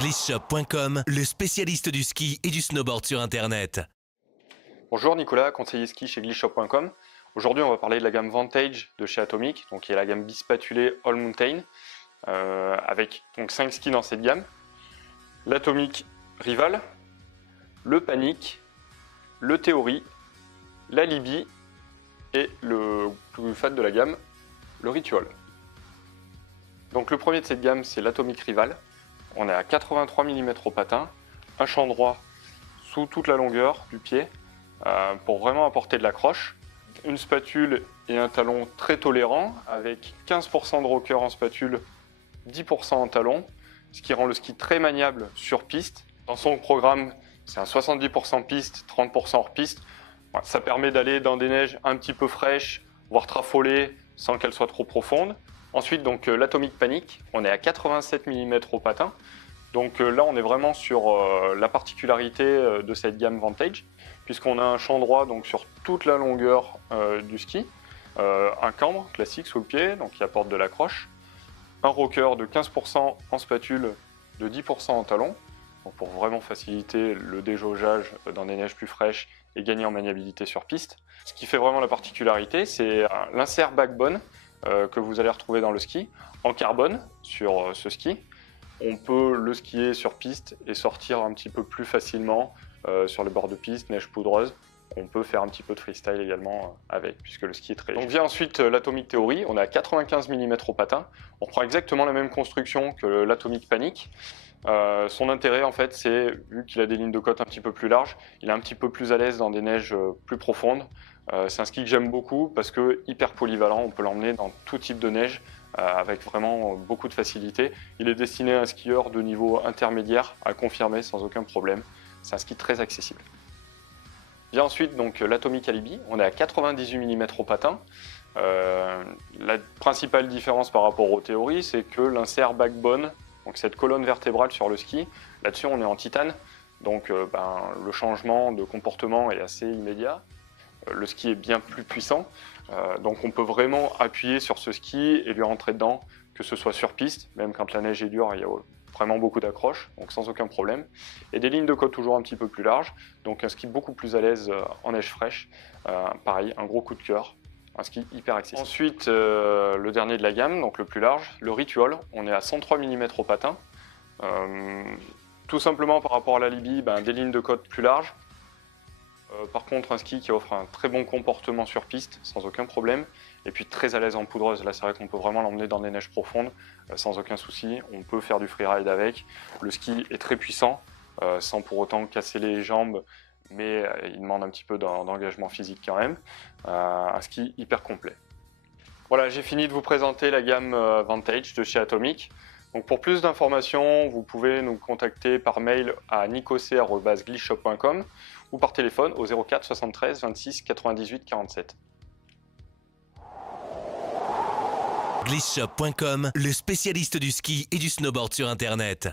Glissshop.com, le spécialiste du ski et du snowboard sur Internet. Bonjour Nicolas, conseiller ski chez Glissshop.com. Aujourd'hui on va parler de la gamme Vantage de chez Atomic, donc qui est la gamme bispatulée All Mountain, avec donc 5 skis dans cette gamme. L'Atomic Rival, le Panic, le Theory, la Libby et le plus fat de la gamme, le Ritual. Donc le premier de cette gamme c'est l'Atomic Rival. On est à 83 mm au patin, un champ droit sous toute la longueur du pied pour vraiment apporter de l'accroche. Une spatule et un talon très tolérant avec 15% de rocker en spatule, 10% en talon, ce qui rend le ski très maniable sur piste. Dans son programme, c'est un 70% piste, 30% hors piste. Ça permet d'aller dans des neiges un petit peu fraîches, voire trafolées, sans qu'elles soient trop profondes. Ensuite, donc l'Atomic Panic, on est à 87 mm au patin. Donc là, on est vraiment sur la particularité de cette gamme Vantage, puisqu'on a un champ droit donc, sur toute la longueur du ski, un cambre classique sous le pied, donc qui apporte de l'accroche, un rocker de 15% en spatule, de 10% en talon, donc pour vraiment faciliter le déjaugeage dans des neiges plus fraîches et gagner en maniabilité sur piste. Ce qui fait vraiment la particularité, c'est l'insert backbone que vous allez retrouver dans le ski, en carbone sur ce ski. On peut le skier sur piste et sortir un petit peu plus facilement sur les bords de piste, neige poudreuse. On peut faire un petit peu de freestyle également avec, puisque le ski est très léger. Donc vient ensuite l'Atomic Theory, on est à 95 mm au patin. On reprend exactement la même construction que l'Atomic Panic. Son intérêt en fait, c'est, vu qu'il a des lignes de côte un petit peu plus larges, il est un petit peu plus à l'aise dans des neiges plus profondes. C'est un ski que j'aime beaucoup parce que hyper polyvalent, on peut l'emmener dans tout type de neige avec vraiment beaucoup de facilité. Il est destiné à un skieur de niveau intermédiaire à confirmer sans aucun problème. C'est un ski très accessible. Vient ensuite donc l'Atomic Alibi, on est à 98 mm au patin. La principale différence par rapport au Theory, c'est que l'insert backbone, donc cette colonne vertébrale sur le ski, là-dessus on est en titane, donc le changement de comportement est assez immédiat. Le ski est bien plus puissant, donc on peut vraiment appuyer sur ce ski et lui rentrer dedans, que ce soit sur piste, même quand la neige est dure, il y a vraiment beaucoup d'accroche, donc sans aucun problème. Et des lignes de côte toujours un petit peu plus larges, donc un ski beaucoup plus à l'aise en neige fraîche. Pareil, un gros coup de cœur, un ski hyper accessible. Ensuite, le dernier de la gamme, donc le plus large, le Ritual, on est à 103 mm au patin. Tout simplement par rapport à la Libby, des lignes de côte plus larges. Par contre, un ski qui offre un très bon comportement sur piste, sans aucun problème, et puis très à l'aise en poudreuse. Là, c'est vrai qu'on peut vraiment l'emmener dans des neiges profondes, sans aucun souci. On peut faire du freeride avec. Le ski est très puissant, sans pour autant casser les jambes, mais il demande un petit peu d'engagement physique quand même. Un ski hyper complet. Voilà, j'ai fini de vous présenter la gamme Vantage de chez Atomic. Donc pour plus d'informations, vous pouvez nous contacter par mail à nicoc@glissshop.com ou par téléphone au 04 73 26 98 47. Glissshop.com, le spécialiste du ski et du snowboard sur Internet.